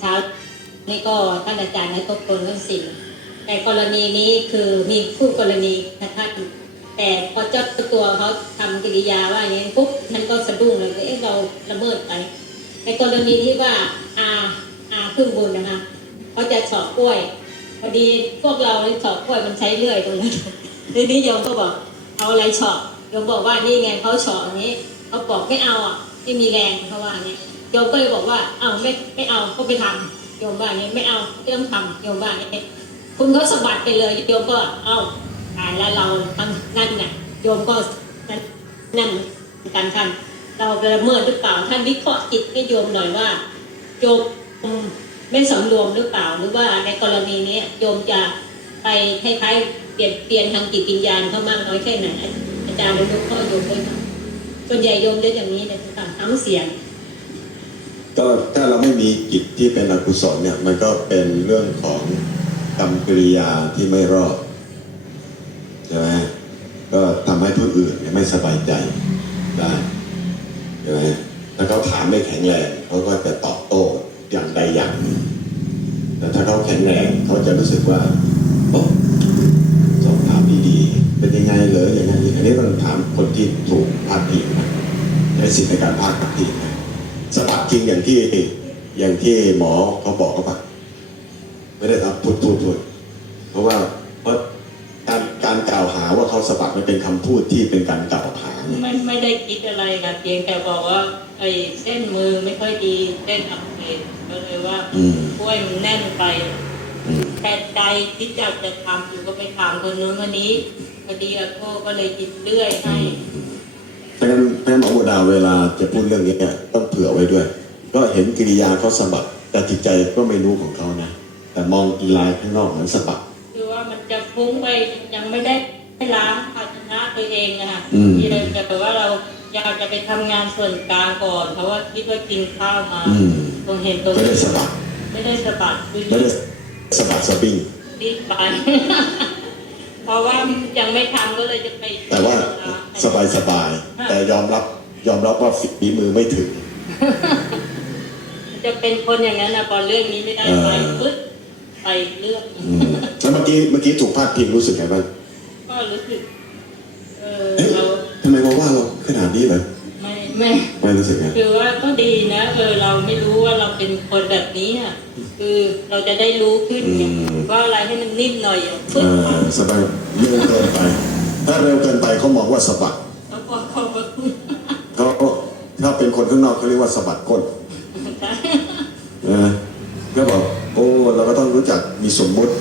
เช้านี่ก็ท่านอาจารย์นัทพลเรื่องสิ่งแต่กรณีนี้คือมีคู่กรณีนะท่านแต่พอเจ้าตัวเขาทำกิริยาว่าอย่างนี้ปุ๊บมันก็สะดุ้งเลยเอ๊ะเราละเมิดไปในกรณีที่ว่าอาอาพึ่งบุญนะคะเขาจะเฉาะกล้วยพอดีพวกเราเฉาะกล้วยมันใช้เลื่อยตรงนั้นทีนี้โยมก็บอกเอาอะไรเฉาะโยมบอกว่านี่ไงเขาเฉาะอย่างนี้เขาบอกไม่เอาอะไม่มีแรงเขาว่าอย่างนี้ ยมก็เลยบอกว่าเอาไม่ไม่เอาก็ไปทำโยมว่าอย่างนี้ไม่เอาไม่ต้องทำโยมว่าอย่างนี้คุณเขาสะบัดไปเลยโยมก็เอาตายแล้วเราทำนั่นน่ะโยมก็นั่นนั่นการท่านเราละเมิดหรือเปล่าท่านวิเคราะห์จิตให้โยมหน่อยว่าโยมไม่สำรวมหรือเปล่าหรือว่าในกรณีนี้โยมจะไปคล้ายๆเปลี่ยนเปลี่ยนทางจิตวิญญาณเขามากน้อยแค่ไหนอาจารย์เลยกข้อโยมด้วยค่ะส่วนใหญ่โยมได้อย่างนี้เลยค่ะทั้งเสียง ก็ถ้าเราไม่มีจิตที่เป็นอกุศลเนี่ยมันก็เป็นเรื่องของกรรมกริยาที่ไม่รอบใช่ไหมก็ทำให้ผู้อื่นไม่สบายใจได้ใช่ไหมถ้าเขาถามไม่แข็งแรงเขาก็จะตอบโต้อย่างใดอย่างหนึ่งแต่ถ้าเขาแข็งแรงเขาจะรู้สึกว่าโอ้สอบถามดีๆเป็นยังไงเหรอย่างนั้นอันนี้ต้องถามคนที่ถูกพาดพิงนะใช้สิทธิในการพาดพิงนะ สะบัดจริงอย่างที่อย่างที่หมอเขาบอกเขาปะไม่ได้ทำพูดพูดพูดเพราะว่าเพราะการการกล่าวหาว่าเขาสะบัดมันเป็นคำพูดที่เป็นการกล่าวหาเนี่ยไม่ไม่ได้คิดอะไรค่ะเพียงแต่บอกว่าไอ้เส้นมือไม่ค่อยดีเส้นอักเสบก็เลยว่าอืมกล้วยมันแน่นไปอืมแต่ใจที่อยากจะทำอยู่ก็ไปถามคนนู้นคนนี้พอดีอาโทก็เลยจิตเลื่อยให้เพราะฉะนั้นเพราะฉะนั้นหมอโบดาเวลาจะพูดเรื่องนี้เนี่ยต้องเผื่อไว้ด้วย ก็เห็นกิริยาเขาสะบัดแต่จิตใจก็ไม่รู้ของเขานะแต่มองอีลายข้างนอกเหมือนสะบัดคือว่ามันจะฟุ้งไปยังไม่ได้ล้างภาชนะตัวเองนะคะอืมที่เราแต่ว่าเราอยากจะไปทำงานส่วนกลางก่อน เพราะว่าคิดว่ากินข้าวมาอืมตรงเห็นตรงไม่ได้สะบัดไม่ได้สะบัดคือไม่ได้สะบัดสะบิ้งดิ้นไปเพราะว่ายังไม่ทำก็เลยจะไปแต่ว่าสบายสบายๆแต่ยอมรับยอมรับว่าฝีมือไม่ถึง จะเป็นคนอย่างนั้นนะพอเรื่องนี้ไม่ได้เออไปปึ๊บไปเรื่องอืมแล้วเมื่อกี้เมื่อกี้ถูกพาดพิงรู้สึกไงบ้างก็รู้สึกเออเอ๊ะเราทำไมมาว่าเราขนาดนี้เลยไม่ไม่ไม่รู้สึกไงคือว่าก็ดีนะเออเราไม่รู้ว่าเราเป็นคนแบบนี้อะคือเราจะได้รู้ขึ้นไงว่าอะไรให้มันนิ่มหน่อยอะเอปึ๊บอสบายเร็วเกินไป ถ้าเร็วเกินไปเขามองว่าสะบัด แล้วก็เขาก็ เขา ถ้าเป็นคนข้างนอกเขาเรียกว่าสะบัดก้นเออก็บอกโอ้เราก็ต้องรู้จักมีสมมุติ